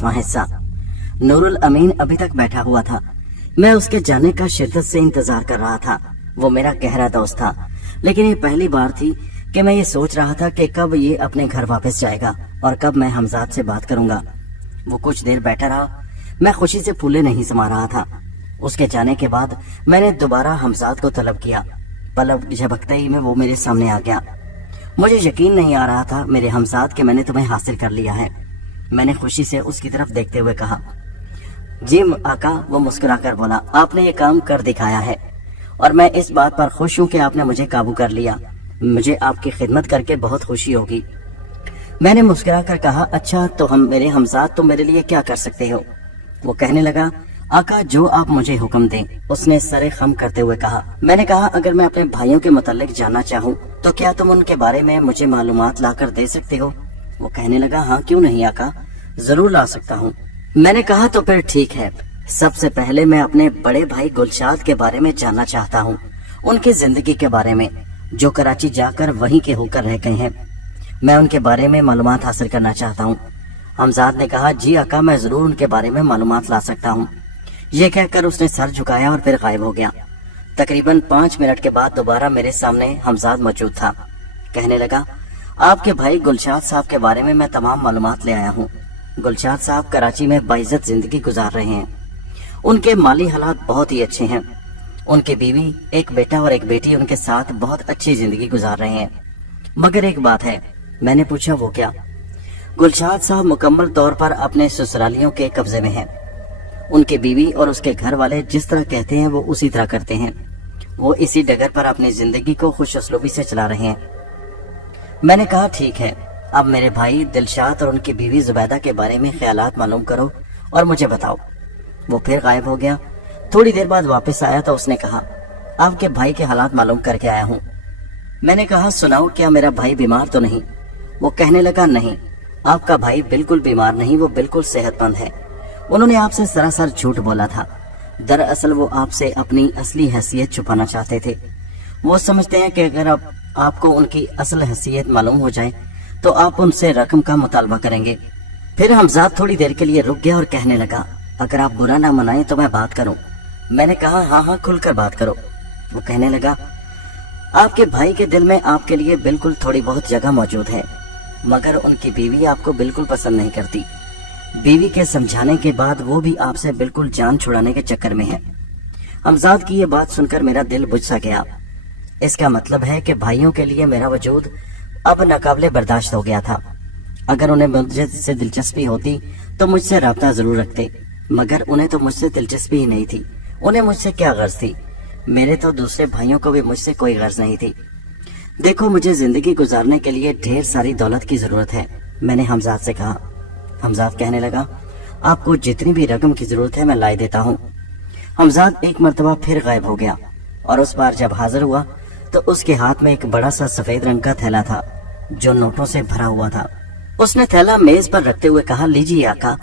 7वां हिस्सा। नूरुल अमीन अभी तक बैठा हुआ था। मैं उसके जाने का शिद्दत से इंतजार कर रहा था। वो मेरा गहरा दोस्त था, लेकिन ये पहली बार थी कि मैं ये सोच रहा था कि कब ये अपने घर वापस जाएगा और कब मैं हमजाद से बात करूंगा। वो कुछ देर बैठा रहा। मैं खुशी से फूले नहीं समा रहा था। उसके जाने के बाद मैंने दोबारा हमजाद को तलब किया। पलक झपकते ही में वो मेरे सामने आ गया। मुझे यकीन नहीं आ रहा था मेरे हमजाद कि मैंने तुम्हें हासिल कर लिया है। मैंने खुशी से उसकी तरफ देखते हुए कहा, जी आका। वो मुस्कुराकर बोला, आपने ये काम कर दिखाया है और मैं इस बात पर खुश हूँ कि आपने मुझे काबू कर लिया। मुझे आपकी खिदमत करके बहुत खुशी होगी। मैंने मुस्कुराकर कहा, अच्छा तो मेरे हमजाद तुम मेरे लिए क्या कर सकते हो? वो कहने लगा, आका जो आप मुझे हुक्म दें। उसने सरे खम करते हुए कहा। मैंने कहा, अगर मैं अपने भाइयों के मुतालिक जानना चाहूँ तो क्या तुम उनके बारे में मुझे मालूमात ला कर दे सकते हो? वो कहने लगा, हाँ क्यों नहीं आका, जरूर ला सकता हूँ। मैंने कहा, तो फिर ठीक है। सबसे पहले मैं अपने बड़े भाई गुलशाद के बारे में जानना चाहता हूँ, उनकी जिंदगी के बारे में, जो कराची जाकर वहीं के होकर रह गए हैं। मैं उनके बारे में मालूमात हासिल करना चाहता हूँ। हमजाद ने कहा, जी आका, मैं जरूर उनके बारे में मालूमात ला सकता हूँ। ये कहकर उसने सर झुकाया और फिर गायब हो गया। तकरीबन 5 मिनट के बाद दोबारा मेरे सामने हमजाद मौजूद था। कहने लगा, आपके भाई गुलशाद साहब के बारे में मैं तमाम मालूमात ले आया हूँ। गुलशाद साहब कराची में बाइज्जत जिंदगी गुजार रहे हैं। उनके माली हालात बहुत ही अच्छे हैं। उनकी बीवी, एक बेटा और एक बेटी उनके साथ बहुत अच्छी जिंदगी गुजार रहे हैं। मगर एक बात है। मैंने पूछा, वो क्या? गुलशाद साहब मुकम्मल तौर पर अपने ससुरालियों के कब्जे में हैं। उनके बीवी और उसके घर वाले जिस तरह कहते हैं वो उसी तरह करते हैं। वो इसी डगर पर अपनी जिंदगी को खुश असलूबी से चला रहे हैं। मैंने कहा, ठीक है, अब मेरे भाई दिलशाद और उनकी बीवी जुबैदा के बारे में ख्यालात मालूम करो और मुझे बताओ। वो फिर गायब हो गया। थोड़ी देर बाद वापस आया तो उसने कहा, आपके भाई के हालात मालूम करके आया हूँ। मैंने कहा, सुनाओ, क्या मेरा भाई बीमार तो नहीं? वो कहने लगा, नहीं, आपका भाई बिल्कुल बीमार नहीं, वो बिल्कुल सेहतमंद है। उन्होंने आपसे सरासर झूठ बोला था। दरअसल वो आपसे अपनी असली हैसियत छुपाना चाहते थे। वो समझते हैं कि अगर आपको उनकी असल हैसियत मालूम हो जाए तो आप उनसे रकम का मुतालबा करेंगे। फिर हमजाद थोड़ी देर के लिए रुक गया और कहने लगा, अगर आप बुरा ना मनाएं तो मैं बात करूं। मैंने कहा, हाँ हाँ, खुलकर बात करो। वो कहने लगा, आपके भाई के दिल में आपके लिए बिल्कुल थोड़ी बहुत जगह मौजूद है, मगर उनकी बीवी आपको बिल्कुल पसंद नहीं करती। बीवी के समझाने के बाद वो भी आपसे बिल्कुल जान छुड़ाने के चक्कर में है। हमजाद की ये बात सुनकर मेरा दिल बुझ सा गया। इसका मतलब है कि भाइयों के लिए मेरा वजूद अब नाकाबिले बर्दाश्त हो गया था। अगर उन्हें मुझसे दिलचस्पी होती तो मुझसे राब्ता जरूर रखते, मगर उन्हें तो मुझसे दिलचस्पी ही नहीं थी। उन्हें मुझसे क्या गर्ज थी? मेरे तो दूसरे भाइयों को भी मुझसे कोई गर्ज नहीं थी। देखो, मुझे जिंदगी गुजारने के लिए ढेर सारी दौलत की जरूरत है, मैंने हमजाद से कहा। हमजाद कहने लगा, आपको जितनी भी रकम की जरूरत है मैं लाई देता हूँ। हमजाद एक मर्तबा फिर गायब हो गया और उस बार जब हाजिर हुआ तो उसके हाथ में एक बड़ा सा सफेद रंग का थैला था जो नोटों से भरा हुआ था। उसने थैला मेज पर रखते हुए कहा, लीजिए आका।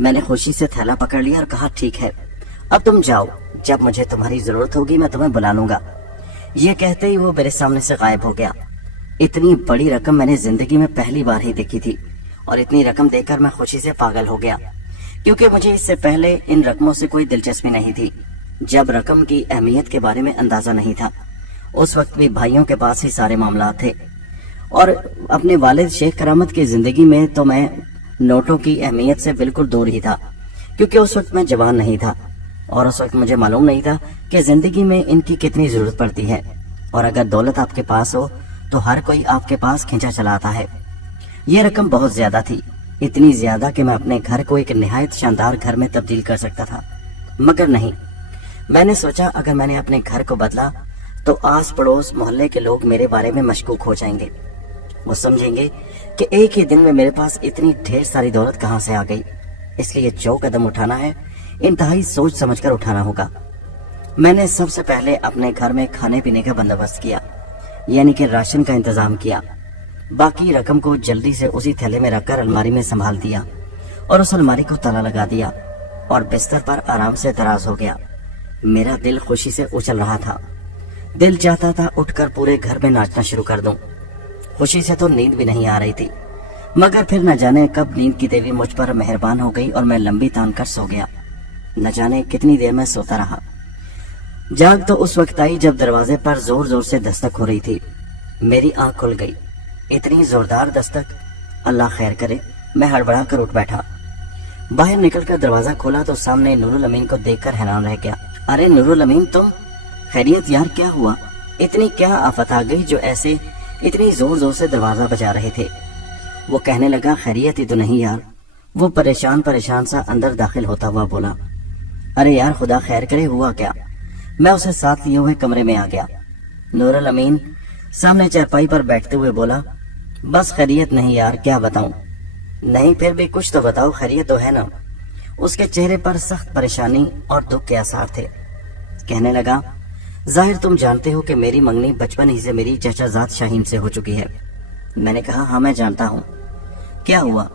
मैंने खुशी से थैला पकड़ लिया और कहा, ठीक है, अब तुम जाओ, जब मुझे तुम्हारी जरूरत होगी मैं तुम्हें बुला लूंगा। ये कहते ही वो मेरे सामने से गायब हो गया। इतनी बड़ी रकम मैंने जिंदगी में पहली बार ही देखी थी और इतनी रकम देखकर मैं खुशी से पागल हो गया, क्योंकि मुझे इससे पहले इन रकमों से कोई दिलचस्पी नहीं थी। जब रकम की अहमियत के बारे में अंदाजा नहीं था, उस वक्त भी भाइयों के पास ही सारे मामला थे, और अपने वालिद शेख करामत की जिंदगी में तो मैं नोटों की अहमियत से बिल्कुल दूर ही था, क्योंकि उस वक्त मैं जवान नहीं था और उस वक्त मुझे मालूम नहीं था कि जिंदगी में इनकी कितनी जरूरत पड़ती है। और अगर दौलत आपके पास हो तो हर कोई आपके पास खींचा चला आता है। ये रकम बहुत ज्यादा थी, इतनी ज्यादा कि मैं अपने घर को एक निहायत शानदार घर में तब्दील कर सकता था, मगर नहीं। मैंने सोचा, अगर मैंने अपने घर को बदला तो आस पड़ोस मोहल्ले के लोग मेरे बारे में मशकूक हो जाएंगे। वो समझेंगे कि एक ही दिन में मेरे पास इतनी ढेर सारी दौलत कहाँ से आ गई। इसलिए जो कदम उठाना है इंतहाई सोच समझकर उठाना होगा। मैंने सबसे पहले अपने घर में खाने पीने का बंदोबस्त किया, यानी कि राशन का इंतजाम किया। बाकी रकम को जल्दी से उसी थैले में रखकर अलमारी में संभाल दिया और उस अलमारी को ताला लगा दिया और बिस्तर पर आराम से दराज हो गया। मेरा दिल खुशी से उछल रहा था। दिल चाहता था उठकर पूरे घर में नाचना शुरू कर दूं। खुशी से तो नींद भी नहीं आ रही थी। मगर फिर न जाने कब नींद की देवी मुझ पर मेहरबान हो गई और मैं लंबी तान कर सो गया। न जाने कितनी देर में सोता रहा। जाग तो उस वक्त आई जब दरवाजे पर जोर जोर से दस्तक हो रही थी। मेरी आंख खुल गई। इतनी जोरदार दस्तक, अल्लाह खैर करे। मैं हड़बड़ा कर उठ बैठा। बाहर निकलकर दरवाजा खोला तो सामने नूरुल अमीन को देखकर हैरान रह गया। अरे नूरुल अमीन, तुम? खैरियत यार, क्या हुआ? इतनी क्या आफत आ गई जो ऐसे इतनी जोर जोर से दरवाजा बजा रहे थे? वो कहने लगा, खैरियत ही तो नहीं यार। वो परेशान परेशान सा अंदर दाखिल होता हुआ बोला। अरे यार, खुदा खैर करे, हुआ क्या? मैं उसे साथ लिए हुए कमरे में आ गया। नूरुल अमीन सामने चारपाई पर बैठते हुए बोला, बस खैरियत नहीं यार, क्या बताऊं? नहीं, फिर भी कुछ तो बताओ, खैरियत तो है ना? उसके चेहरे पर सख्त परेशानी और दुख के आसार थे। कहने लगा, जाहिर तुम जानते हो कि मेरी मंगनी बचपन ही से मेरी चचाजाद शाहीन से हो चुकी है। मैंने कहा, हाँ मैं जानता हूँ। क्या हुआ?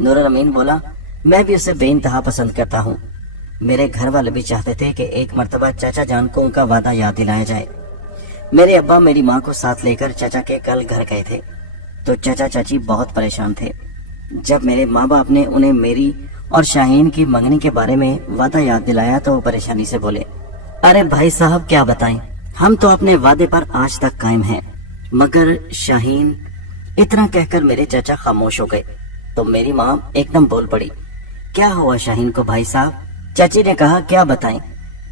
नूरुल अमीन बोला, मैं भी उसे बेइंतहा पसंद करता हूँ। मेरे घर वाले भी चाहते थे कि एक मर्तबा चाचा जान को उनका वादा याद दिलाया जाए। मेरे अब्बा मेरी माँ को साथ लेकर चाचा के कल घर गए थे तो चाचा चाची बहुत परेशान थे। जब मेरे माँ बाप ने उन्हें मेरी और शाहीन की मंगनी के बारे में वादा याद दिलाया तो वो परेशानी से बोले, अरे भाई साहब, क्या बताएं, हम तो अपने वादे पर आज तक कायम हैं। मगर शाहीन, इतना कहकर मेरे चाचा खामोश हो गए तो मेरी माँ एकदम बोल पड़ी, क्या हुआ शाहीन को भाई साहब? चाची ने कहा, क्या बताएं?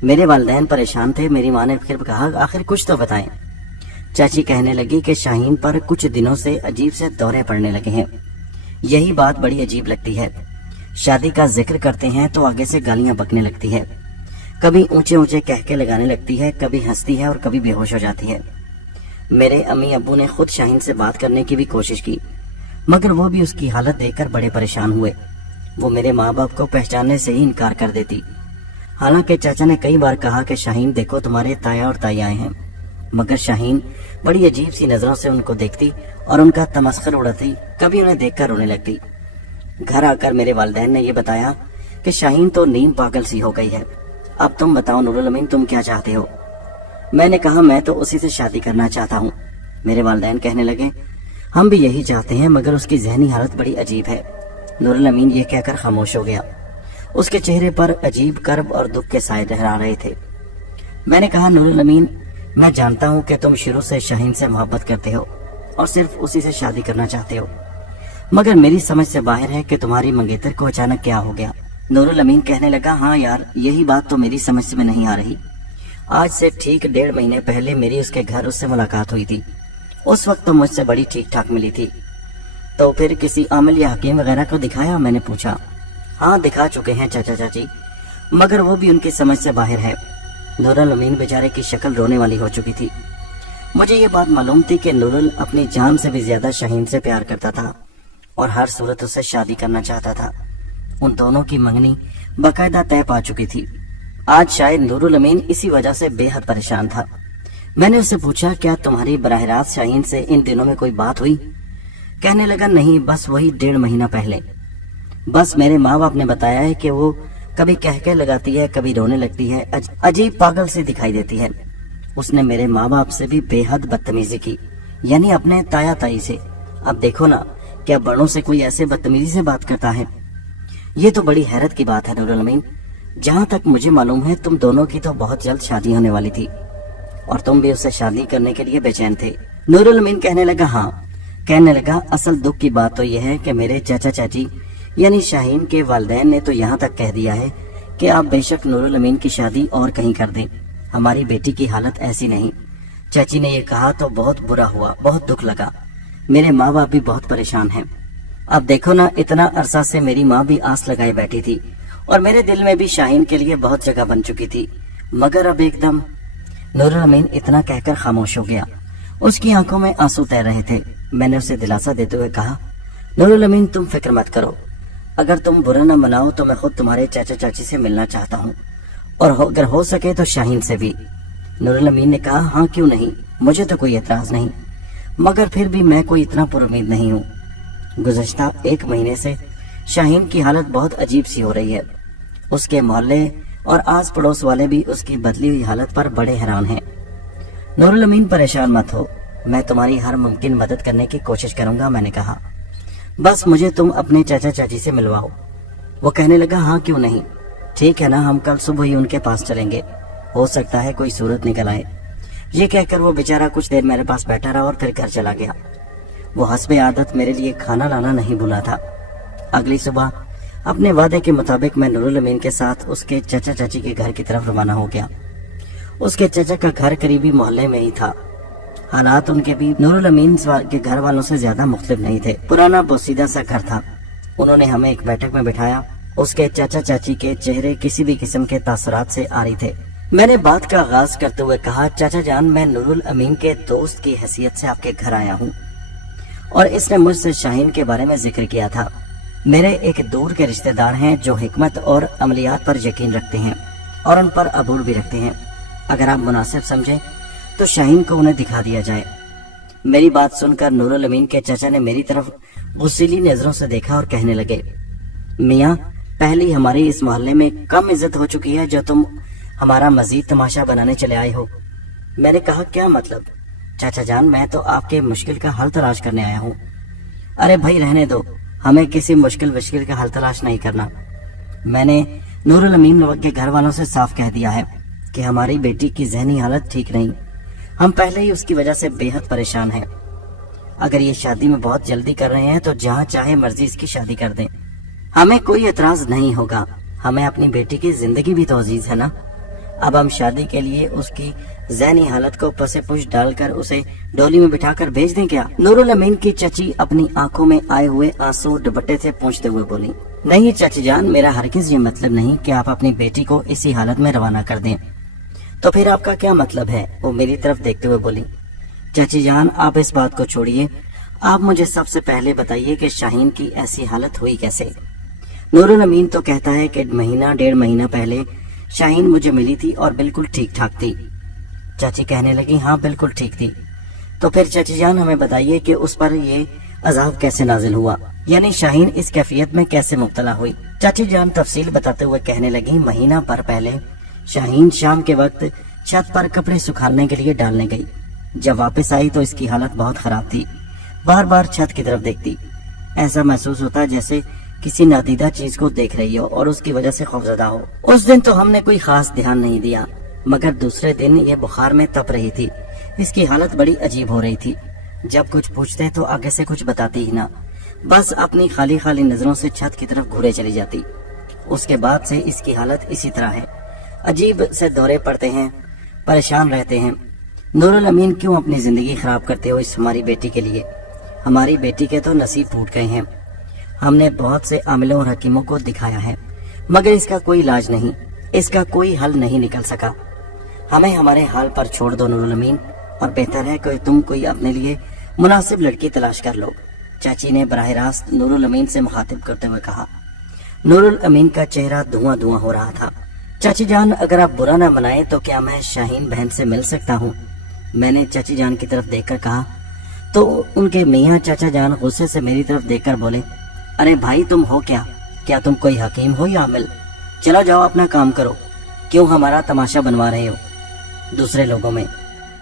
मेरे वालिदैन परेशान थे। मेरी माँ ने फिर कहा, आखिर कुछ तो बताएं। चाची कहने लगी कि शाहीन पर कुछ दिनों से अजीब से दौरे पड़ने लगे हैं। यही बात बड़ी अजीब लगती है। शादी का जिक्र करते हैं तो आगे से गालियां बकने लगती है, कभी ऊंचे ऊंचे कह के लगाने लगती है, कभी हंसती है और कभी बेहोश हो जाती है। मेरे अम्मी अब्बू ने खुद शाहीन से बात करने की भी कोशिश की मगर वो भी उसकी हालत देखकर बड़े परेशान हुए। वो मेरे माँ बाप को पहचानने से ही इनकार कर देती। हालांकि चाचा ने कई बार कहा कि शाहीन देखो, तुम्हारे ताया और ताई आए हैं, मगर शाहीन बड़ी अजीब सी नजरों से उनको देखती और उनका तमस्खर उड़ाती, कभी उन्हें देखकर रोने लगती। घर आकर मेरे वालिदैन ने यह बताया कि शाहीन तो नीम पागल सी हो गई है। अब तुम बताओ नूरुल अमीन, तुम क्या चाहते हो? मैंने कहा, मैं तो उसी से शादी करना चाहता हूँ। मेरे वालिदैन कहने लगे, हम भी यही चाहते हैं मगर उसकी जहनी हालत बड़ी अजीब है। नूरुल अमीन ये कहकर खामोश हो गया। उसके चेहरे पर अजीब कर्ब और दुख के साए लहरा रहे थे। मैंने कहा, नूरुल अमीन, मैं जानता हूँ कि तुम शुरू से शाहीन से मोहब्बत करते हो और सिर्फ उसी से शादी करना चाहते हो, मगर मेरी समझ से बाहर है कि तुम्हारी मंगेतर को अचानक क्या हो गया। नूरुल अमीन कहने लगा, हाँ यार, यही बात तो मेरी समझ में नहीं आ रही। आज से ठीक 1.5 महीने पहले मेरी उसके घर उससे मुलाकात हुई थी। उस वक्त तो मुझसे बड़ी ठीक ठाक मिली थी। तो फिर किसी आमिल या हकीम वगैरह को दिखाया? मैंने पूछा। हाँ, दिखा चुके हैं चाचा चाची, मगर वो भी उनकी समझ से बाहर है। नूरुल अमीन बेचारे की शक्ल रोने वाली हो चुकी थी। मुझे ये बात मालूम थी कि नूरुल अपनी जान से भी ज्यादा शाहीन से प्यार करता था और हर सूरत उससे शादी करना चाहता था। उन दोनों की मंगनी बाकायदा तय पा चुकी थी। आज शायद नूरुल अमीन इसी वजह से बेहद परेशान था। मैंने उससे पूछा, क्या तुम्हारी बराह रास्त शाहीन से इन दिनों में कोई बात हुई? कहने लगा, नहीं, बस वही 1.5 महीना पहले। बस मेरे माँ बाप ने बताया है कि वो कभी कह के लगाती है, कभी रोने लगती है, अजीब पागल सी दिखाई देती है। उसने मेरे माँ बाप से भी बेहद बदतमीजी की, यानी अपने ताया ताई से। अब देखो ना, क्या बड़ों से कोई ऐसे बदतमीजी से बात करता है? ये तो बड़ी हैरत की बात है नूरुल अमीन। जहाँ तक मुझे मालूम है तुम दोनों की तो बहुत जल्द शादी होने वाली थी और तुम भी उससे शादी करने के लिए बेचैन थे। नूरुल अमीन कहने लगा, हाँ। कहने लगा, असल दुख की बात तो यह है कि मेरे चाचा चाची यानी शाहीन के वालिदैन ने तो यहाँ तक कह दिया है कि आप बेशक नूरुल अमीन की शादी और कहीं कर दें, हमारी बेटी की हालत ऐसी नहीं। चाची ने ये कहा तो बहुत बुरा हुआ, बहुत दुख लगा। मेरे माँ बाप भी बहुत परेशान हैं। अब देखो ना, इतना अरसा से मेरी माँ भी आस लगाए बैठी थी और मेरे दिल में भी शाहीन के लिए बहुत जगह बन चुकी थी, मगर अब एकदम। नूरुल अमीन इतना कहकर खामोश हो गया। उसकी आंखों में आंसू तैर रहे थे। मैंने उसे दिलासा देते हुए कहा, नूरुल अमीन, तुम फिक्र मत करो। अगर तुम बुरा न मनाओ तो मैं खुद तुम्हारे चाचा चाची से मिलना चाहता हूँ और अगर हो सके तो शाहीन से भी। नूरुल अमीन ने कहा, हाँ क्यों नहीं, मुझे तो कोई एतराज नहीं, मगर फिर भी मैं कोई इतना पुरुमीद नहीं हूँ। गुज़श्ता 1 महीने से शाहीन की हालत बहुत अजीब सी हो रही है। उसके मोहल्ले और आस पड़ोस वाले भी उसकी बदली हुई हालत पर बड़े हैरान हैं। नूरुल अमीन, परेशान मत हो, मैं तुम्हारी हर मुमकिन मदद करने की कोशिश करूंगा। मैंने कहा, बस मुझे तुम अपने चाचा चाची से मिलवाओ। वो कहने लगा, हाँ क्यों नहीं, ठीक है ना, हम कल सुबह ही उनके पास चलेंगे, हो सकता है कोई सूरत निकल आए। ये कहकर वो बेचारा कुछ देर मेरे पास बैठा रहा और फिर घर चला गया। वो हस्बे आदत मेरे लिए खाना लाना नहीं भूला था। अगली सुबह अपने वादे के मुताबिक मैं नूरुल अमीन के साथ उसके चाचा चाची के घर की तरफ रवाना हो गया। उसके चाचा का घर करीबी मोहल्ले में ही था। हालात उनके भी नूरुल अमीन के घर वालों से ज्यादा मुख्तलिफ नहीं थे। पुराना बोसीदा सा घर था। उन्होंने हमें एक बैठक में बिठाया। उसके चाचा चाची के चेहरे किसी भी किस्म के तासुरात से आ रही थे। मैंने बात का आगाज करते हुए कहा, चाचा जान, मैं नूरुल अमीन के दोस्त की हैसियत से आपके घर आया हूँ और इसने मुझसे शाहीन के बारे में जिक्र किया था। मेरे एक दूर के रिश्तेदार हैं जो हिकमत और अमलियात पर यकीन रखते हैं और उन पर अबूर भी रखते हैं। अगर आप मुनासिब समझें तो शाहीन को उन्हें दिखा दिया जाए। मेरी बात सुनकर नूरुल अमीन के चाचा ने मेरी तरफ गुस्सीली नजरों से देखा और कहने लगे, मियाँ, पहली हमारी इस मोहल्ले में कम इज्जत हो चुकी है जो तुम हमारा मजीद तमाशा बनाने चले आए हो। मैंने कहा, क्या मतलब? चाचा जान, मैं तो आपके मुश्किल का हल तलाश करने आया हूँ। अरे भाई रहने दो, हमें किसी मुश्किल का हल तलाश नहीं करना। मैंने नूरुल अमीन के घर वालों से साफ कह दिया है कि हमारी बेटी की जहनी हालत ठीक नहीं। हम पहले ही उसकी वजह से बेहद परेशान हैं। अगर ये शादी में बहुत जल्दी कर रहे हैं तो जहाँ चाहे मर्जी इसकी शादी कर दें, हमें कोई एतराज नहीं होगा। हमें अपनी बेटी की जिंदगी भी तो अजीज है ना। अब हम शादी के लिए उसकी ज़हनी हालत को पसे पुश डालकर उसे डोली में बिठाकर भेज दें क्या? नूरुल अमीन की चाची अपनी आंखों में आए हुए आंसू दुपट्टे से पोंछते हुए बोली, नहीं चाची जान, मेरा हरगिज ये मतलब नहीं कि आप अपनी बेटी को इसी हालत में रवाना कर दें। तो फिर आपका क्या मतलब है? वो मेरी तरफ देखते हुए बोली, चाची जान, आप इस बात को छोड़िए, आप मुझे सबसे पहले बताइए कि शाहीन की ऐसी हालत हुई कैसे? नूरुल अमीन तो कहता है कि महीना 1.5 महीना पहले शाहीन मुझे मिली थी और बिल्कुल ठीक ठाक थी। चाची कहने लगी, हाँ बिल्कुल ठीक थी। तो फिर चाची जान हमें बताइए कि उस पर ये अजाब कैसे नाजिल हुआ, यानी शाहीन इस कैफियत में कैसे मुब्तला हुई? चाची जान तफसील बताते हुए कहने लगी, महीना भर पहले शाहीन शाम के वक्त छत पर कपड़े सुखाने के लिए डालने गई। जब वापस आई तो इसकी हालत बहुत खराब थी। बार बार छत की तरफ देखती, ऐसा महसूस होता जैसे किसी नादीदा चीज को देख रही हो और उसकी वजह से खौफजदा हो। उस दिन तो हमने कोई खास ध्यान नहीं दिया, मगर दूसरे दिन ये बुखार में तप रही थी। इसकी हालत बड़ी अजीब हो रही थी। जब कुछ पूछते तो आगे से कुछ बताती ही ना, बस अपनी खाली खाली नजरों से छत की तरफ घूरे चली जाती। उसके बाद से इसकी हालत इसी तरह है। अजीब से दौरे पड़ते हैं, परेशान रहते हैं। नूरुल अमीन क्यों अपनी जिंदगी खराब करते हो इस हमारी बेटी के लिए? हमारी बेटी के तो नसीब फूट गए हैं। हमने बहुत से आमिलों और हकीमों को दिखाया है, मगर इसका कोई इलाज नहीं, इसका कोई हल नहीं निकल सका। हमें हमारे हाल पर छोड़ दो नूरुल अमीन, और बेहतर है कि तुम कोई अपने लिए मुनासिब लड़की तलाश कर लो। चाची ने बराह रास्त नूरुल अमीन से मुखातिब करते हुए कहा। नूरुल अमीन का चेहरा धुआं धुआं हो रहा था। चाची जान, अगर आप बुरा न मनाए तो क्या मैं शाहीन बहन से मिल सकता हूँ? मैंने चाची जान की तरफ देखकर कहा तो उनके मियाँ चाचा जान गुस्से से मेरी तरफ देखकर बोले, अरे भाई तुम हो क्या तुम कोई हकीम हो या आमिल? चलो जाओ अपना काम करो, क्यों हमारा तमाशा बनवा रहे हो दूसरे लोगों में?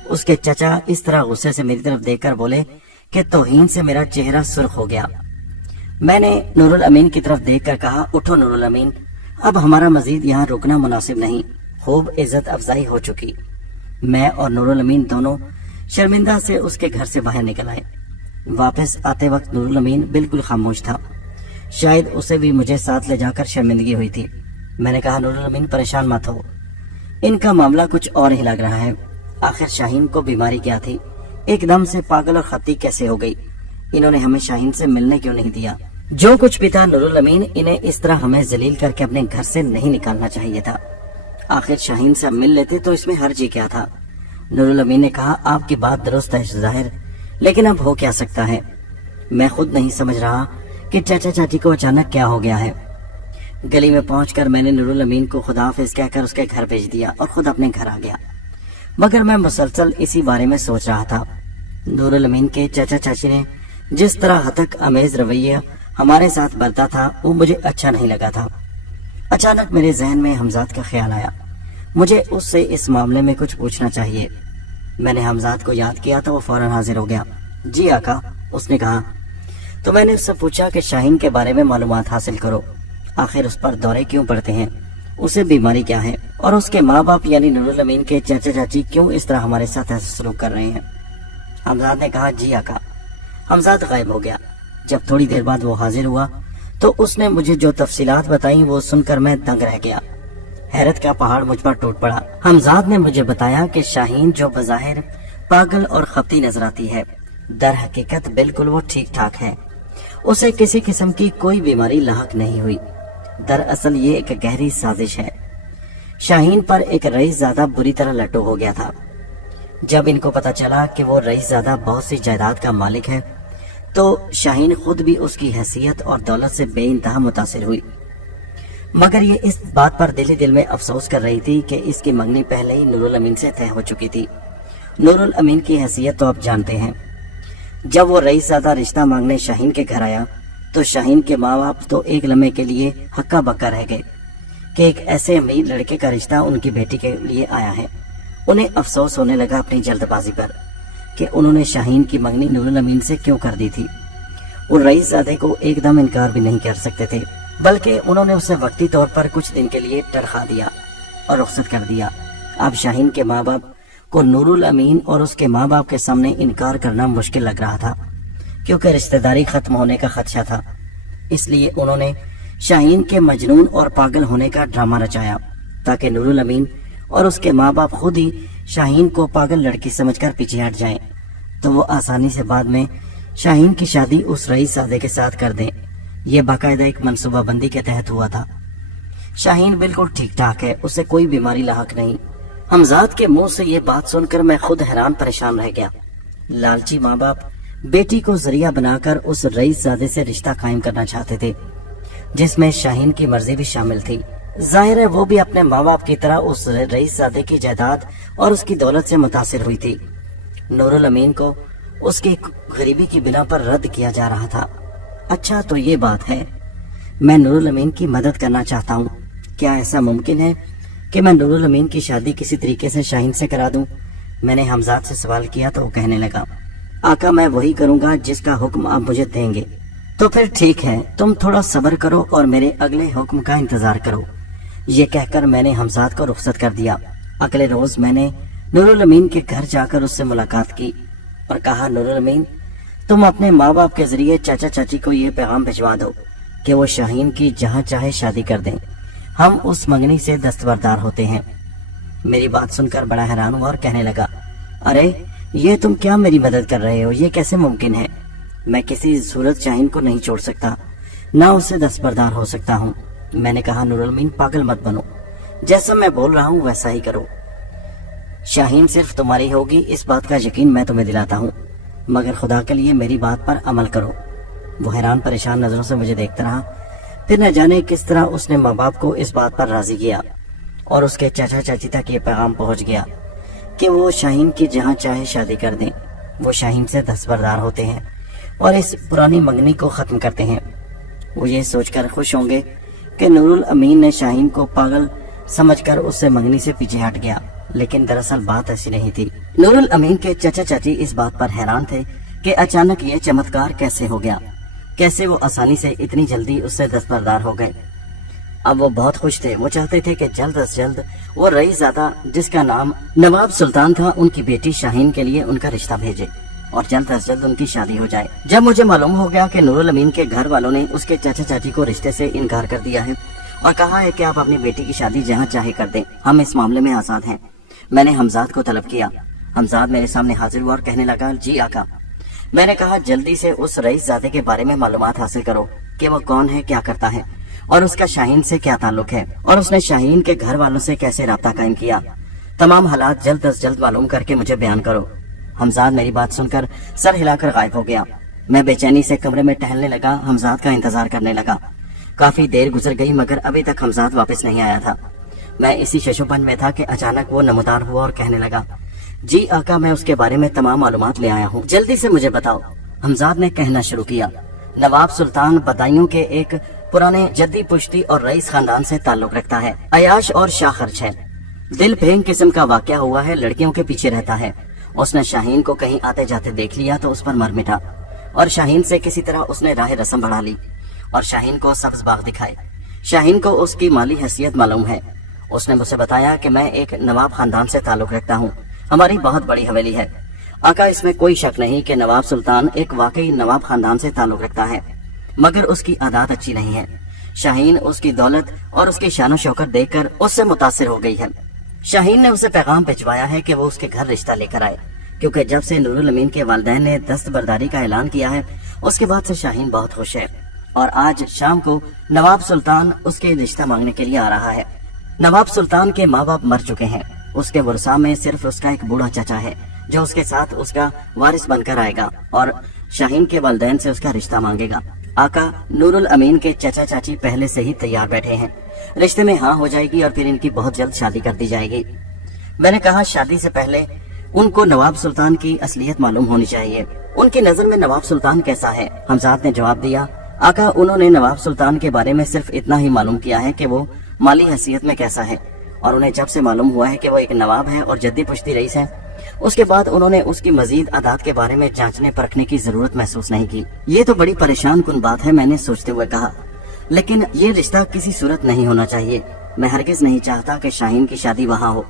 उसके चाचा इस तरह गुस्से से मेरी तरफ देखकर बोले कि तौहीन से मेरा चेहरा सुर्ख हो गया। मैंने नूरुल अमीन की तरफ देखकर कहा, उठो नूरुल अमीन, अब हमारा मजीद यहाँ रुकना मुनासिब नहीं, खूब इज्जत अफजाई हो चुकी। मैं और नूरुल अमीन दोनों शर्मिंदा से उसके घर से बाहर निकल आए। वापस आते वक्त नूरुल अमीन बिल्कुल खामोश था। शायद उसे भी मुझे साथ ले जाकर शर्मिंदगी हुई थी। मैंने कहा, नूरुल अमीन परेशान मत हो, इनका मामला कुछ और ही लग रहा है। आखिर शाहीन को बीमारी क्या थी? एकदम से पागल और खत्ती कैसे हो गई? इन्होंने हमें शाहीन से मिलने क्यों नहीं दिया? जो कुछ भी था नूरुल अमीन, इन्हें इस तरह हमें जलील करके अपने घर से नहीं निकालना चाहिए था। आखिर शाहीन से मिल लेते तो इसमें हर्ज ही क्या था? नूरुल अमीन ने कहा, आपकी बात दुरुस्त है जाहिर, लेकिन अब हो क्या सकता है? मैं खुद नहीं समझ रहा कि चाचा चाची को अचानक क्या हो गया है। गली में पहुंचकर मैंने नूरुल अमीन को खुदाफिज कहकर उसके घर भेज दिया और खुद अपने घर आ गया। मगर मैं मुसलसल इसी बारे में सोच रहा था। नूरुल अमीन के चाचा चाची ने जिस तरह हतक अमेज रवैया हमारे साथ बरता था वो मुझे अच्छा नहीं लगा था। अचानक मेरे जहन में हमजाद का ख्याल आया, मुझे उससे इस मामले में कुछ पूछना चाहिए। मैंने हमजाद को याद किया तो वो फौरन हाजिर हो गया। जी आका, उसने कहा, तो मैंने उससे पूछा कि शाहीन के बारे में मालूमात हासिल करो, आखिर उस पर दौरे क्यों पड़ते हैं, उसे बीमारी क्या है, और उसके माँ बाप यानी नूरुल अमीन के चाचा चाची क्यों इस तरह हमारे साथ ऐसा सलूक कर रहे हैं। हमजाद ने कहा, जी आका। हमजाद गायब हो गया। जब थोड़ी देर बाद वो हाजिर हुआ तो उसने मुझे जो तफसीलात बताई वो सुनकर मैं दंग रह गया। हैरत का पहाड़ मुझ पर टूट पड़ा। हमजाद ने मुझे बताया कि शाहीन जो बज़ाहिर पागल और खपती नजर आती है, दर हकीकत बिल्कुल वो ठीक ठाक है। उसे किसी किस्म की कोई बीमारी लाहक नहीं हुई। दरअसल ये एक गहरी साजिश है। शाहीन पर एक रईसज़ादा बुरी तरह लट्टू हो गया था। जब इनको पता चला कि वो रईसज़ादा बहुत सी जायदाद का मालिक है तो शाहीन खुद भी उसकी हैसियत और दौलत से बेइंतहा मुतासिर हुई, मगर ये इस बात पर दिल ही दिल में अफसोस कर रही थी कि इसकी मंगनी पहले ही नूरुल अमीन से तय हो चुकी थी। नूरुल अमीन की हैसियत तो आप जानते हैं। जब वो रईसज़ादा रिश्ता मांगने शाहीन के घर आया तो शाहीन के माँ बाप तो एक लम्हे के लिए हक्का बक्का रह गए कि एक ऐसे अमीर लड़के का रिश्ता उनकी बेटी के लिए आया है। उन्हें अफसोस होने लगा अपनी जल्दबाजी पर कि उन्होंने शाहीन की मंगनी नूरुल अमीन से क्यों कर दी थी। वो रईसज़ादे को एकदम इनकार भी नहीं कर सकते थे, बल्कि उन्होंने उसे वक्ती तौर पर कुछ दिन के लिए टरखा दिया और रुखसत कर दिया। अब शाहीन के माँ बाप को नूरुल अमीन और उसके माँ बाप के सामने इनकार करना मुश्किल लग रहा था, क्योंकि रिश्तेदारी खत्म होने का खदशा था। इसलिए उन्होंने शाहीन के मजनून और पागल होने का ड्रामा रचाया ताकि नूरुल अमीन और उसके माँ बाप खुद ही शाहीन को पागल लड़की समझकर पीछे हट जाएं, तो वो आसानी से बाद में शाहीन की शादी उस रईसज़ादे के साथ कर दें। यह बाकायदा एक मनसूबाबंदी के तहत हुआ था। शाहीन बिल्कुल ठीक ठाक है, उसे कोई बीमारी लाहक नहीं। हमजाद के मुंह से ये बात सुनकर मैं खुद हैरान परेशान रह गया। लालची माँ बाप बेटी को जरिया बनाकर उस रईसज़ादे से रिश्ता कायम करना चाहते थे, जिसमें शाहीन की मर्जी भी शामिल थी। जाहिर है वो भी अपने माँ बाप की तरह उस रईसज़ादे की जायदाद और उसकी दौलत से मुतासिर हुई थी। नूरुल अमीन को उसकी गरीबी की बिना पर रद्द किया जा रहा था। अच्छा तो ये बात है, मैं नूरुल अमीन की मदद करना चाहता हूँ। क्या ऐसा मुमकिन है कि मैं नूरुल अमीन की शादी किसी तरीके से शाहीन से करा दूं? मैंने हमजाद से सवाल किया तो वो कहने लगा, आका मैं वही करूंगा जिसका हुक्म आप मुझे देंगे। तो फिर ठीक है, तुम थोड़ा सब्र करो और मेरे अगले हुक्म का इंतजार करो। ये कहकर मैंने हमजाद को रुखसत कर दिया। अगले रोज मैंने नूरुल अमीन के घर जाकर उससे मुलाकात की और कहा, नूरुल अमीन तुम अपने माँ बाप के जरिए चाचा चाची को ये पैगाम भिजवा दो कि वो शाहीन की जहाँ चाहे शादी कर दें। हम उस मंगनी से दस्तबरदार होते हैं। मेरी बात सुनकर बड़ा हैरान हुआ और कहने लगा, अरे ये तुम क्या मेरी मदद कर रहे हो, ये कैसे मुमकिन है? मैं किसी सूरत शाहीन को नहीं छोड़ सकता, ना उससे दस्तबरदार हो सकता हूँ। मैंने कहा, नूरुल अमीन पागल मत बनो, जैसा मैं बोल रहा हूँ वैसा ही करो। शाहीन सिर्फ तुम्हारी होगी इस बात का यकीन मैं तुम्हें दिलाता हूँ, मगर खुदा के लिए मेरी बात पर अमल करो। वो हैरान परेशान नजरों से मुझे देखता रहा। फिर न जाने किस तरह उसने माँ बाप को इस बात पर राजी किया और उसके चाचा चाची तक ये पैगाम पहुंच गया कि वो शाहीन की जहाँ चाहे शादी कर दें। वो शाहीन से दस्तबरदार होते हैं और इस पुरानी मंगनी को खत्म करते हैं। वो ये सोचकर खुश होंगे कि नूरुल अमीन ने शाहीन को पागल समझकर उससे मंगनी से पीछे हट गया, लेकिन दरअसल बात ऐसी नहीं थी। नूरुल अमीन के चाचा चाची इस बात पर हैरान थे कि अचानक ये चमत्कार कैसे हो गया, कैसे वो आसानी से इतनी जल्दी उससे दस्तबरदार हो गए। अब वो बहुत खुश थे। वो चाहते थे कि जल्द से जल्द वो रईसज़ादा जिसका नाम नवाब सुल्तान था उनकी बेटी शाहीन के लिए उनका रिश्ता भेजे और जल्द से जल्द उनकी शादी हो जाए। जब मुझे मालूम हो गया कि नूरुल अमीन के घर वालों ने उसके चाचा चाची को रिश्ते से इनकार कर दिया है और कहा है कि आप अपनी बेटी की शादी जहाँ चाहे कर दें, हम इस मामले में आजाद हैं, मैंने हमजाद को तलब किया। हमजाद मेरे सामने हाजिर हुआ और कहने लगा, जी आका। मैंने कहा, जल्दी से उस रईसज़ादे के बारे में मालूमात हासिल करो कि वो कौन है, क्या करता है और उसका शाहीन से क्या ताल्लुक है और उसने शाहीन के घर वालों से कैसे राब्ता कायम किया। तमाम हालात जल्द से जल्द मालूम करके मुझे बयान करो। हमजाद मेरी बात सुनकर सर हिलाकर गायब हो गया। मैं बेचैनी से कमरे में टहलने लगा, हमजाद का इंतजार करने लगा। काफी देर गुजर गई मगर अभी तक हमजाद वापस नहीं आया था। मैं इसी शशोपन में था कि अचानक वो नमदार हुआ और कहने लगा, जी आका मैं उसके बारे में तमाम मालूमात ले आया हूँ, जल्दी से मुझे बताओ। हमजाद ने कहना शुरू किया, नवाब सुल्तान बदायूं के एक पुराने जद्दी पुश्ती और रईस खानदान से ताल्लुक रखता है। अयाश और शाखर्च है। दिल फेंग किस्म का वाकया हुआ है, लड़कियों के पीछे रहता है। उसने शाहीन को कहीं आते जाते देख लिया तो उस पर मर मिटा। اور شاہین سے کسی طرح اس نے راہ رسم بڑھا لی اور شاہین کو سبز باغ دکھائے۔ شاہین کو اس کی مالی حیثیت معلوم ہے۔ اس نے مجھے بتایا کہ میں ایک نواب خاندان سے تعلق رکھتا ہوں، ہماری بہت بڑی حویلی ہے۔ آقا اس میں کوئی شک نہیں کہ نواب سلطان ایک واقعی نواب خاندان سے تعلق رکھتا ہے، مگر اس کی عادات اچھی نہیں ہے۔ شاہین اس کی دولت اور اس کی شان و شوکت دیکھ کر اس سے متاثر ہو گئی ہے۔ شاہین نے اسے پیغام بھجوایا ہے کہ وہ اس کے گھر رشتہ لے کر آئے، کیونکہ جب سے نور الامین کے والدین نے دستبرداری کا اعلان کیا ہے اس کے بعد سے شاہین بہت خوش ہے، اور آج شام کو نواب سلطان اس کے رشتہ مانگنے کے لیے آ رہا ہے۔ نواب سلطان کے ماں باپ مر چکے ہیں، اس کے ورثاء میں صرف اس کا ایک بوڑھا چچا ہے جو اس کے ساتھ اس کا وارث بن کر آئے گا اور شاہین کے والدین سے اس کا رشتہ مانگے گا۔ آقا نور الامین کے چچا چاچی پہلے سے ہی تیار بیٹھے ہیں، رشتے میں ہاں ہو جائے گی اور پھر ان کی بہت جلد شادی کر دی جائے گی۔ میں نے کہا شادی سے پہلے ان کو نواب سلطان کی اصلیت معلوم ہونی چاہیے، ان کی نظر میں نواب سلطان کیسا ہے؟ حمزاد نے جواب دیا، آقا انہوں نے نواب سلطان کے بارے میں صرف اتنا ہی معلوم کیا ہے کہ وہ مالی حیثیت میں کیسا ہے، اور انہیں جب سے معلوم ہوا ہے کہ وہ ایک نواب ہے اور جدی پشتی رئیس ہے، اس کے بعد انہوں نے اس کی مزید عادات کے بارے میں جانچنے پرکھنے کی ضرورت محسوس نہیں کی۔ یہ تو بڑی پریشان کن بات ہے، میں نے سوچتے ہوئے کہا، لیکن یہ رشتہ کسی صورت نہیں ہونا چاہیے۔ میں ہرگز نہیں چاہتا کہ شاہین کی شادی وہاں ہو۔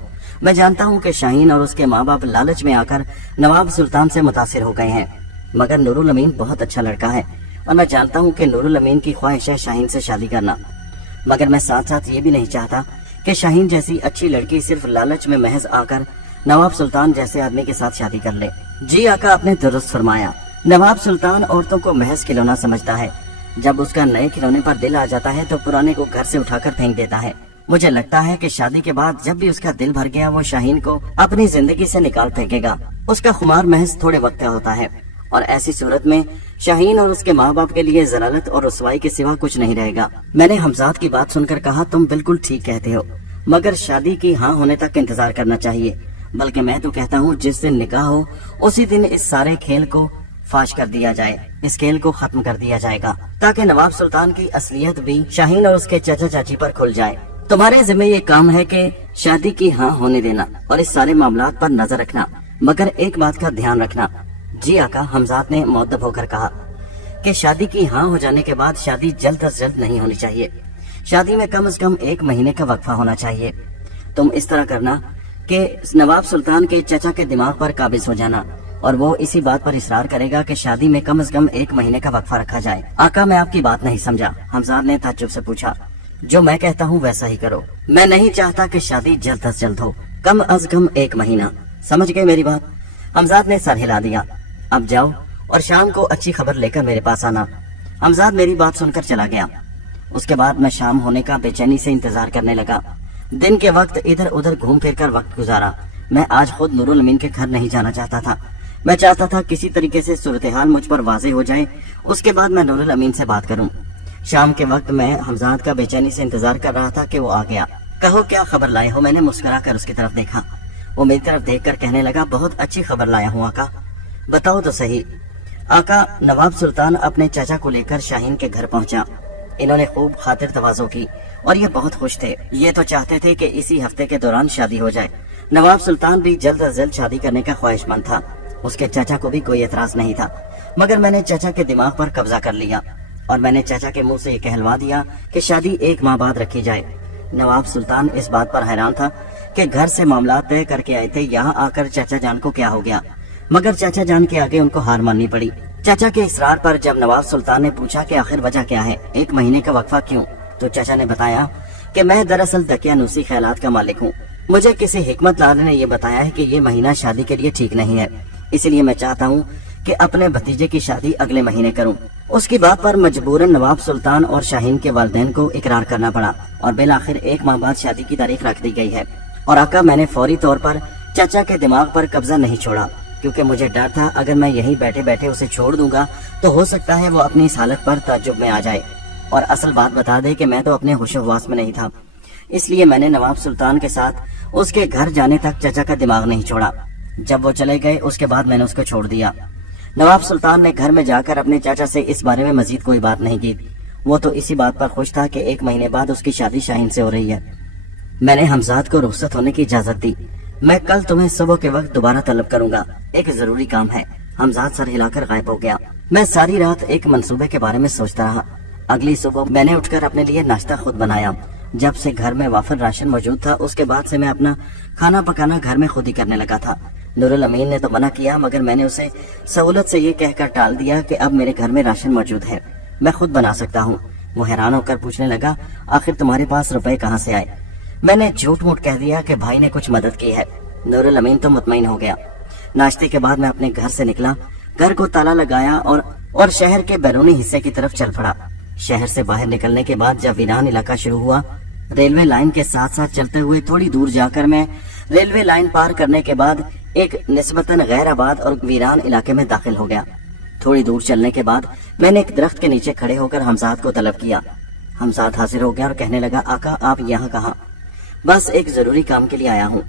میں جانتا ہوں کہ شاہین اور اس کے ماں باپ لالچ میں آ کر نواب سلطان سے متاثر ہو گئے ہیں، مگر نور الامین بہت اچھا لڑکا ہے اور میں جانتا ہوں کہ نور الامین کی خواہش ہے شاہین سے شادی کرنا، مگر میں ساتھ ساتھ یہ بھی نہیں چاہتا کہ شاہین جیسی اچھی لڑکی صرف لالچ میں محض آ کر نواب سلطان جیسے آدمی کے ساتھ شادی کر لے۔ جی آقا آپ نے درست فرمایا، نواب سلطان عورتوں کو محض کھلونا سمجھتا ہے، جب اس کا نئے کھلونے پر دل آ جاتا ہے تو پرانے کو گھر سے اٹھا کر پھینک دیتا ہے۔ مجھے لگتا ہے کہ شادی کے بعد جب بھی اس کا دل بھر گیا وہ شاہین کو اپنی زندگی سے نکال پھینکے گا۔ اس کا خمار محض تھوڑے وقت کا ہوتا ہے، اور ایسی صورت میں شاہین اور اس کے ماں باپ کے لیے ضلالت اور رسوائی کے سوا کچھ نہیں رہے گا۔ میں نے حمزاد کی بات سن کر کہا، تم بالکل ٹھیک کہتے ہو، مگر شادی کی ہاں ہونے تک انتظار کرنا چاہیے، بلکہ میں تو کہتا ہوں جس دن نکاح ہو اسی دن اس سارے کھیل کو فاش کر دیا جائے، اس کھیل کو ختم کر دیا جائے گا، تاکہ نواب سلطان کی اصلیت بھی شاہین اور اس کے چچا چاچی پر کھل جائے۔ تمہارے ذمہ یہ کام ہے کہ شادی کی ہاں ہونے دینا اور اس سارے معاملات پر نظر رکھنا، مگر ایک بات کا دھیان رکھنا۔ جی آقا، حمزاد نے مؤدب ہو کر کہا کہ شادی کی ہاں ہو جانے کے بعد شادی جلد از جلد نہیں ہونی چاہیے، شادی میں کم از کم 1 مہینے کا وقفہ ہونا چاہیے۔ تم اس طرح کرنا کہ نواب سلطان کے چچا کے دماغ پر قابض ہو جانا، اور وہ اسی بات پر اصرار کرے گا کہ شادی میں کم از کم 1 مہینے کا وقفہ رکھا جائے۔ آقا میں آپ کی بات نہیں سمجھا، حمزاد نے تعجب سے پوچھا۔ جو میں کہتا ہوں ویسا ہی کرو، میں نہیں چاہتا کہ شادی جلد از جلد ہو، کم از کم 1 مہینہ، سمجھ گئے میری بات؟ حمزاد نے سر ہلا دیا۔ اب جاؤ اور شام کو اچھی خبر لے کر میرے پاس آنا۔ حمزاد میری بات سن کر چلا گیا۔ اس کے بعد میں شام ہونے کا بے چینی سے انتظار کرنے لگا۔ دن کے وقت ادھر ادھر گھوم پھر کر وقت گزارا۔ میں آج خود نور الامین کے گھر نہیں جانا چاہتا تھا، میں چاہتا تھا کسی طریقے سے صورتحال مجھ پر واضح ہو جائے، اس کے بعد میں نور الامین سے بات کروں۔ شام کے وقت میں حمزاد کا بے چینی سے انتظار کر رہا تھا کہ وہ آ گیا۔ کہو کیا خبر لائے ہو؟ میں نے مسکرا کر اس کی طرف دیکھا۔ وہ میری طرف دیکھ کر کہنے لگا، بہت اچھی خبر لایا ہوں آقا۔ بتاؤ تو صحیح۔ آقا نواب سلطان اپنے چچا کو لے کر شاہین کے گھر پہنچا۔ انہوں نے خوب خاطر تواضع کی اور یہ بہت خوش تھے، یہ تو چاہتے تھے کہ اسی ہفتے کے دوران شادی ہو جائے۔ نواب سلطان بھی جلد از جلد شادی کرنے کا خواہش مند تھا، اس کے چچا کو بھی کوئی اعتراض نہیں تھا، مگر میں نے چچا کے دماغ پر قبضہ کر لیا اور میں نے چچا کے منہ سے یہ کہلوا دیا کہ شادی 1 ماہ بعد رکھی جائے۔ نواب سلطان اس بات پر حیران تھا کہ گھر سے معاملات طے کر کے آئے تھے، یہاں آ کر چچا جان کو کیا ہو گیا، مگر چچا جان کے آگے ان کو ہار ماننی پڑی۔ چچا کے اصرار پر جب نواب سلطان نے پوچھا کہ آخر وجہ کیا ہے، 1 مہینے کا وقفہ کیوں، تو چچا نے بتایا کہ میں دراصل دقیانوسی خیالات کا مالک ہوں، مجھے کسی حکمت لال نے یہ بتایا ہے کہ یہ مہینہ شادی کے لیے ٹھیک نہیں ہے، اس لیے میں چاہتا ہوں کہ اپنے بھتیجے کی شادی اگلے مہینے کروں۔ اس کی بات پر مجبوراً نواب سلطان اور شاہین کے والدین کو اقرار کرنا پڑا اور بالآخر 1 ماہ بعد شادی کی تاریخ رکھ دی گئی ہے۔ اور آقا میں نے فوری طور پر چچا کے دماغ پر قبضہ نہیں چھوڑا، کیونکہ مجھے ڈر تھا اگر میں یہیں بیٹھے بیٹھے اسے چھوڑ دوں گا تو ہو سکتا ہے وہ اپنی اس حالت پر تعجب میں آ جائے اور اصل بات بتا دے کہ میں تو اپنے ہوش و حواس میں نہیں تھا۔ اس لیے میں نے نواب سلطان کے ساتھ اس کے گھر جانے تک چچا کا دماغ نہیں چھوڑا۔ جب وہ چلے گئے اس کے بعد میں نے اس کو چھوڑ دیا۔ نواب سلطان نے گھر میں جا کر اپنے چاچا سے اس بارے میں مزید کوئی بات نہیں کی، وہ تو اسی بات پر خوش تھا کہ 1 مہینے بعد اس کی شادی شاہین سے ہو رہی ہے۔ میں نے حمزاد کو رخصت ہونے کی اجازت دی، میں کل تمہیں صبح کے وقت دوبارہ طلب کروں گا، ایک ضروری کام ہے۔ حمزاد سر ہلا کر غائب ہو گیا۔ मैं सारी रात एक मंसूबे के बारे में सोचता रहा। अगली सुबह मैंने उठकर अपने लिए नाश्ता खुद बनाया। जब से घर में वाफर राशन मौजूद था, उसके बाद से मैं अपना खाना पकाना घर में खुद ही करने लगा था। नूरुल अमीन ने तो मना किया, मगर मैंने उसे सहूलत से ये कहकर टाल दिया कि अब मेरे घर में राशन मौजूद है, मैं खुद बना सकता हूँ। वो हैरान होकर पूछने लगा, आखिर तुम्हारे पास रुपए कहाँ से आए? मैंने झूठ मूठ कह दिया कि भाई ने कुछ मदद की है। नूरुल अमीन तो मुतमईन हो गया। नाश्ते के बाद मैं अपने घर से निकला, घर को ताला लगाया और शहर के बैरूनी हिस्से की तरफ चल पड़ा। शहर से बाहर निकलने के बाद जब वीरान इलाका शुरू हुआ, रेलवे लाइन के साथ साथ चलते हुए थोड़ी दूर जाकर मैं रेलवे लाइन पार करने के बाद एक निस्बतन गैर आबाद और वीरान इलाके में दाखिल हो गया। थोड़ी दूर चलने के बाद मैंने एक दरख्त के नीचे खड़े होकर हमजाद को तलब किया। हमजाद हाजिर हो गया और कहने लगा, आका आप यहाँ कहाँ? बस एक जरूरी काम के लिए आया हूँ।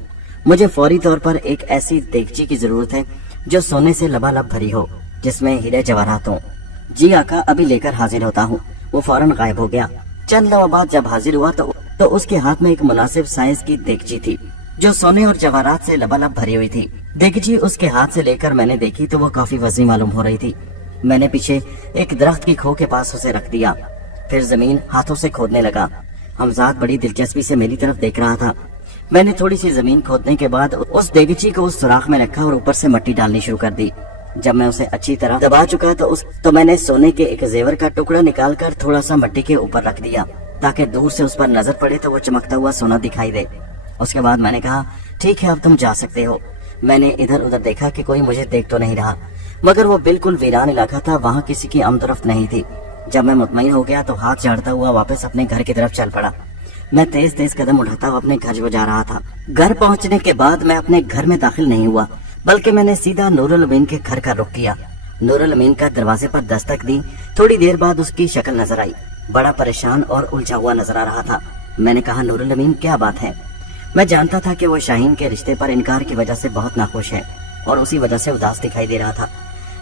मुझे फौरी तौर पर एक ऐसी देगची की जरूरत है जो सोने से लबालब भरी हो, जिसमें हीरे जवाहरात हों। जी आका, अभी लेकर हाजिर होता हूँ। वो फौरन गायब हो गया। चंद लम्हा बाद जब हाजिर हुआ तो उसके हाथ में एक मुनासिब साइज की देगची थी जो सोने और जवाहरात से लबालब भरी हुई थी। देगची उसके हाथ से लेकर मैंने देखी तो वो काफी वज़नी मालूम हो रही थी। मैंने पीछे एक दरख्त की खो के पास उसे रख दिया, फिर जमीन हाथों से खोदने लगा। हमजाद बड़ी दिलचस्पी से मेरी तरफ देख रहा था। मैंने थोड़ी सी जमीन खोदने के बाद उस देगची को उस सुराख में रखा और ऊपर से मिट्टी डालनी शुरू कर दी। जब मैं उसे अच्छी तरह दबा चुका तो मैंने सोने के एक जेवर का टुकड़ा निकालकर थोड़ा सा मिट्टी के ऊपर रख दिया ताकि दूर से उस पर नजर पड़े तो वो चमकता हुआ सोना दिखाई दे। उसके बाद मैंने कहा, ठीक है अब तुम जा सकते हो। मैंने इधर उधर देखा कि कोई मुझे देख तो नहीं रहा, मगर वो बिल्कुल वीरान इलाका था, वहाँ किसी की आमदरफ्त नहीं थी। जब मैं मुतमईन हो गया तो हाथ झाड़ता हुआ वापस अपने घर की तरफ चल पड़ा। मैं तेज तेज कदम उठाता हुआ अपने घर को जा रहा था। घर पहुंचने के बाद मैं अपने घर में दाखिल नहीं हुआ, बल्कि मैंने सीधा नूरुल अमीन के घर का रुख किया। नूरुल अमीन का दरवाजे पर दस्तक दी। थोड़ी देर बाद उसकी शक्ल नजर आई। बड़ा परेशान और उलझा हुआ नजर आ रहा था। मैंने कहा, नूरुल अमीन क्या बात है? मैं जानता था कि वो शाहीन के रिश्ते पर इनकार की वजह से बहुत नाखुश है और उसी वजह से उदास दिखाई दे रहा था।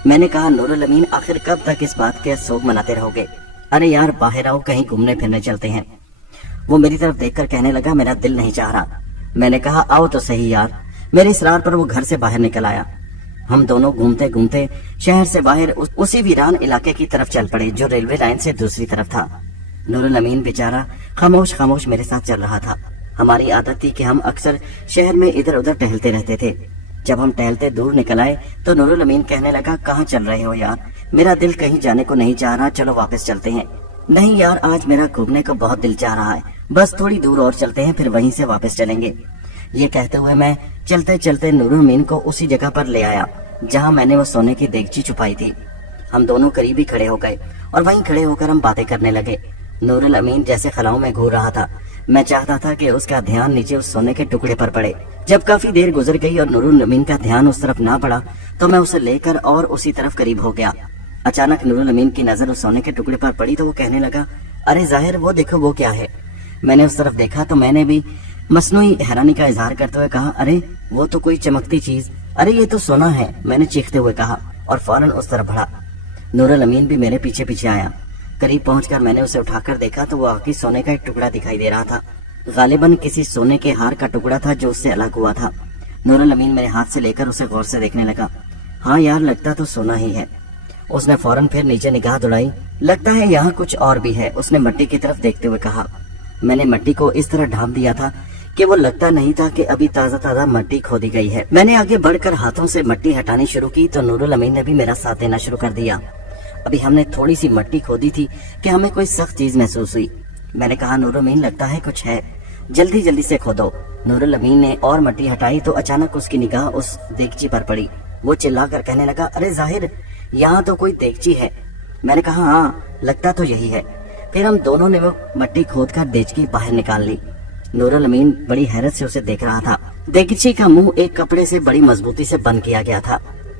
मैंने कहा, नूरुल अमीन आखिर कब तक इस बात के सोग मनाते रहोगे? अरे यार बाहर आओ, कहीं घूमने फिरने चलते हैं। वो मेरी तरफ देखकर कहने लगा, मेरा दिल नहीं चाह रहा। मैंने कहा, आओ तो सही यार। मेरे इसरार पर वो घर से बाहर निकल आया। हम दोनों घूमते घूमते शहर से बाहर उसी वीरान इलाके की तरफ चल पड़े जो रेलवे लाइन से दूसरी तरफ था। नूरुल अमीन बेचारा खामोश खामोश मेरे साथ चल रहा था। हमारी आदत थी कि हम अक्सर शहर में इधर उधर टहलते रहते थे। जब हम टहलते दूर निकल आए तो नूरुल अमीन कहने लगा, कहाँ चल रहे हो यार? मेरा दिल कहीं जाने को नहीं चाह रहा, चलो वापस चलते हैं। नहीं यार, आज मेरा घूमने को बहुत दिल चाह रहा है, बस थोड़ी दूर और चलते हैं, फिर वहीं से वापस चलेंगे। ये कहते हुए मैं चलते चलते नूरुल अमीन को उसी जगह पर ले आया जहाँ मैंने वो सोने की देगची छुपाई थी। हम दोनों करीब ही खड़े हो गए और वहीं खड़े होकर हम बातें करने लगे। नूरुल अमीन जैसे खलाओं में घूर रहा था। मैं चाहता था कि उसका ध्यान नीचे उस सोने के टुकड़े पर पड़े। जब काफी देर गुजर गई और नूरुल अमीन का ध्यान उस तरफ ना पड़ा तो मैं उसे लेकर और उसी तरफ करीब हो गया। अचानक नूरुल अमीन की नजर उस सोने के टुकड़े पर पड़ी तो वो कहने लगा, अरे जाहिर वो देखो वो क्या है। मैंने उस तरफ देखा तो मैंने भी मसनूई हैरानी का इजहार करते हुए कहा, अरे वो तो कोई चमकती चीज, अरे ये तो सोना है। मैंने चीखते हुए कहा और फौरन उस तरफ बढ़ा। नूरुल अमीन भी मेरे पीछे पीछे आया। करीब पहुंचकर मैंने उसे उठाकर देखा तो वो वाकई सोने का एक टुकड़ा दिखाई दे रहा था। गालिबन किसी सोने के हार का टुकड़ा था जो उससे अलग हुआ था। नूरुल अमीन मेरे हाथ से लेकर उसे गौर से देखने लगा। हाँ यार, लगता तो सोना ही है। उसने फौरन फिर नीचे निगाह दौड़ाई। लगता है यहाँ कुछ और भी है, उसने मिट्टी की तरफ देखते हुए कहा। मैंने मिट्टी को इस तरह ढांप दिया था कि वो लगता नहीं था कि अभी ताज़ा ताज़ा मिट्टी खोदी गई है। मैंने आगे बढ़कर हाथों से मिट्टी हटानी शुरू की तो नूरुल अमीन ने भी मेरा साथ देना शुरू कर दिया। अभी हमने थोड़ी सी मिट्टी खोदी थी कि हमें कोई सख्त चीज महसूस हुई। मैंने कहा, नूरुल अमीन लगता है कुछ है, जल्दी जल्दी से खोदो। नूरुल अमीन ने और मिट्टी हटाई तो अचानक उसकी निगाह उस देगची पर पड़ी। वो चिल्लाकर कहने लगा, अरे जाहिर यहाँ तो कोई देगची है। मैंने कहा, हाँ लगता तो यही है। फिर हम दोनों ने वो मिट्टी खोदकर देगची बाहर निकाल ली। नूरुल अमीन बड़ी हैरत से उसे देख रहा था। देगची का मुंह एक कपड़े से बड़ी मजबूती से बंद किया गया था।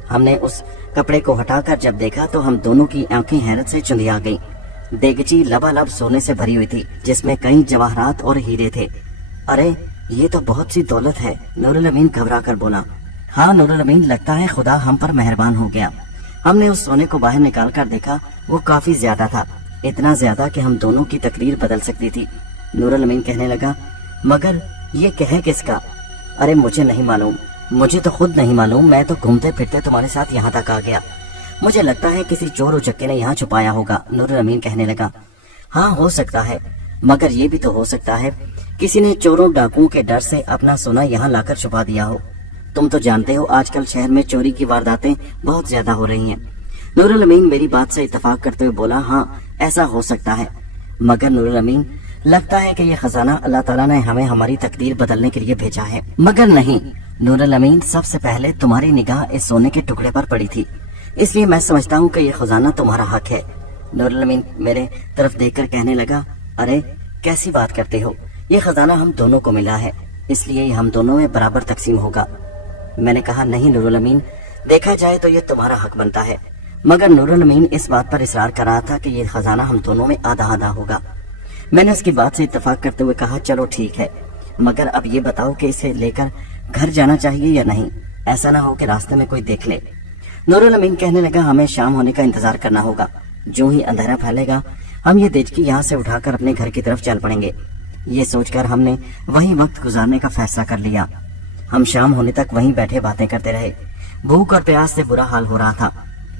हमने उस कपड़े को हटाकर जब देखा तो हम दोनों की आंखें हैरत से चुंधिया गईं। देगची लबालब सोने से भरी हुई थी जिसमें कई जवाहरात और हीरे थे। अरे ये तो बहुत सी दौलत है, नूरुल अमीन घबरा कर बोला। हाँ नूरुल अमीन, लगता है खुदा हम पर मेहरबान हो गया। हमने उस सोने को बाहर निकाल कर देखा, वो काफी ज्यादा था, इतना ज्यादा कि हम दोनों की तकदीर बदल सकती थी। नूरुल अमीन कहने लगा, मगर ये कहे किसका? अरे मुझे नहीं मालूम, मुझे तो खुद नहीं मालूम, मैं तो घूमते फिरते तुम्हारे साथ यहाँ तक आ गया। मुझे लगता है किसी चोर उचक्के ने यहाँ छुपाया होगा, नूरुल अमीन कहने लगा। हाँ हो सकता है, मगर ये भी तो हो सकता है किसी ने चोरों डाकुओं के डर से अपना सोना यहाँ लाकर छुपा दिया हो। तुम तो जानते हो आजकल शहर में चोरी की वारदातें बहुत ज्यादा हो रही हैं। नूरुल अमीन मेरी बात से इत्तेफाक करते हुए बोला, हाँ ऐसा हो सकता है, मगर नूरुल अमीन लगता है कि ये खजाना अल्लाह ताला ने हमें हमारी तकदीर बदलने के लिए भेजा है। मगर नहीं नूरुल अमीन, सबसे पहले तुम्हारी निगाह इस सोने के टुकड़े पर पड़ी थी, इसलिए मैं समझता हूँ कि ये खजाना तुम्हारा हक है। नूरुल अमीन मेरे तरफ देखकर कहने लगा, अरे कैसी बात करते हो, ये खजाना हम दोनों को मिला है, इसलिए हम दोनों में बराबर तकसीम होगा। मैंने कहा, नहीं नूरुल अमीन, देखा जाए तो ये तुम्हारा हक बनता है। मगर नूरुल अमीन इस बात पर इसरार कर रहा था कि ये खजाना हम दोनों में आधा आधा होगा। मैंने उसकी बात से इत्तेफाक करते हुए कहा, चलो ठीक है, मगर अब ये बताओ कि इसे लेकर घर जाना चाहिए या नहीं, ऐसा ना हो कि रास्ते में कोई देख ले। नूरुल अमीन कहने लगा, हमें शाम होने का इंतजार करना होगा, जो ही अंधेरा फैलेगा हम ये देजकी यहाँ से उठाकर अपने घर की तरफ चल पड़ेंगे। ये सोचकर हमने वही वक्त गुजारने का फैसला कर लिया। हम शाम होने तक वहीं बैठे बातें करते रहे। भूख और प्यास से बुरा हाल हो रहा था,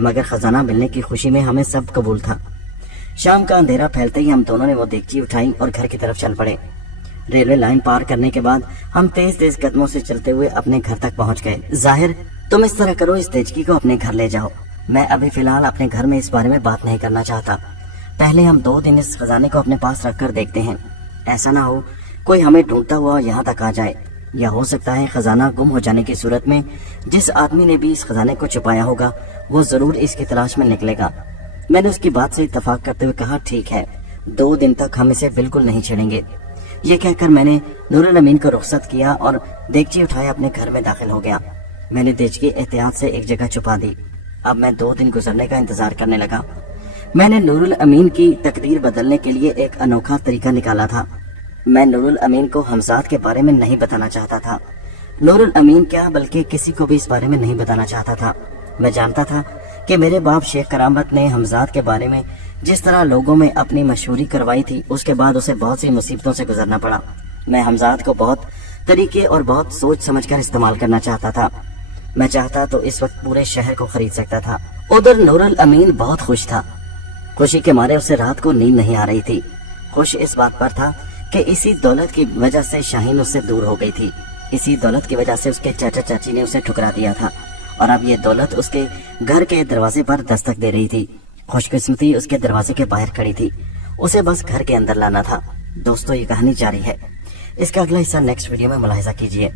मगर खजाना मिलने की खुशी में हमें सब कबूल था। शाम का अंधेरा फैलते ही हम दोनों ने वो देगची उठाई और घर की तरफ चल पड़े। रेलवे लाइन पार करने के बाद हम तेज तेज कदमों से चलते हुए अपने घर तक पहुंच गए। जाहिर, तुम इस तरह करो, इस देजकी को अपने घर ले जाओ। मैं अभी फिलहाल अपने घर में इस बारे में बात नहीं करना चाहता। पहले हम 2 दिन इस खजाने को अपने पास रख कर देखते हैं, ऐसा ना हो कोई हमें ढूंढता हुआ यहाँ तक आ जाए, या हो सकता है खजाना गुम हो जाने की सूरत में जिस आदमी ने भी इस खजाने को छुपाया होगा वो जरूर इसकी तलाश में निकलेगा। मैंने उसकी बात से इत्तेफाक करते हुए कहा, ठीक है, 2 दिन तक हम इसे बिल्कुल नहीं छेड़ेंगे। ये कहकर मैंने नूरुल अमीन को रुखसत किया और देगची उठाए अपने घर में दाखिल हो गया। मैंने देगची एहतियात से एक जगह छुपा दी। अब मैं 2 दिन गुजरने का इंतजार करने लगा। मैंने नूरुल अमीन की तकदीर बदलने के लिए एक अनोखा तरीका निकाला था। मैं नूरुल अमीन को हमजाद के बारे में नहीं बताना चाहता था। नूरुल अमीन क्या, बल्कि किसी को भी इस बारे में नहीं बताना चाहता था। मैं जानता था कि मेरे बाप शेख करामत ने हमजाद के बारे में जिस तरह लोगों में अपनी मशहूरी करवाई थी, उसके बाद उसे बहुत सी मुसीबतों से गुजरना पड़ा। मैं हमजाद को बहुत तरीके और बहुत सोच समझकर इस्तेमाल करना चाहता था। मैं चाहता तो इस वक्त पूरे शहर को खरीद सकता था। उधर नूरुल अमीन बहुत खुश था। खुशी के मारे उसे रात को नींद नहीं आ रही थी। खुश इस बात पर था कि इसी दौलत की वजह से शाहीन उससे दूर हो गई थी। इसी दौलत की वजह से उसके चाचा चाची ने उसे ठुकरा दिया था और अब ये दौलत उसके घर के दरवाजे पर दस्तक दे रही थी। खुशकिस्मती उसके दरवाजे के बाहर खड़ी थी, उसे बस घर के अंदर लाना था। दोस्तों, ये कहानी जारी है। इसका अगला हिस्सा नेक्स्ट वीडियो में मुलाहिजा कीजिए।